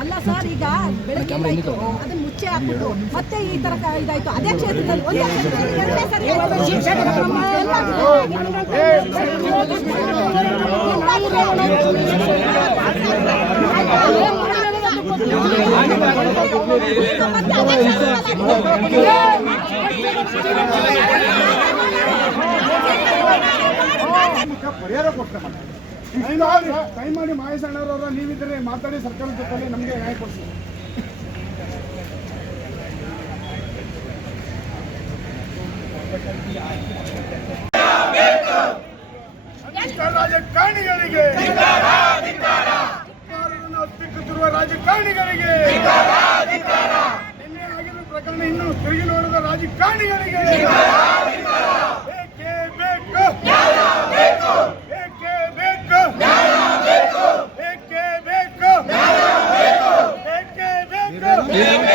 ಅಲ್ಲ ಸರ್, ಈಗ ಬೆಳಗ್ಗೆ ಏನಾಯ್ತು ಅದನ್ನ ಮುಚ್ಚೆ ಹಾಕ್ಬಿಟ್ಟು ಮತ್ತೆ ಈ ತರ ಇದಾಯ್ತು. ಅದೇ ಕ್ಷೇತ್ರದಲ್ಲಿ ಒಂದೇ ಕ್ಷೇತ್ರದಲ್ಲಿ ಎರಡನೇ ಸರಿ ಪರಿಹಾರ ಕೊಡ್ತೇವೆ. ಕೈ ಮಾಡಿ ಮಹೇಶ್ ಅಣ್ಣವ್ರವ್ರ ನೀವಿದ್ರೆ ಮಾತಾಡಿ ಸರ್ಕಾರದ ಜೊತೆ ನಮಗೆ ನ್ಯಾಯ ಕೊಡಿಸಿ. ರಾಜಕಾರಣಿಗಳಿಗೆ ಹತ್ತಿಕ್ಕುತ್ತಿರುವ ರಾಜಕಾರಣಿಗಳಿಗೆ ನಿನ್ನೆ ಆಗಿರುವ ಪ್ರಕರಣ ಇನ್ನು ತಿರುಗಿ ನೋಡಿದ ರಾಜಕಾರಣಿಗಳಿಗೆ ಏಕೆ ಬೇಕು, ಏಕೆ ಬೇಕು, ಏಕೆ ಬೇಕು, ಏಕೆ ಬೇಕು.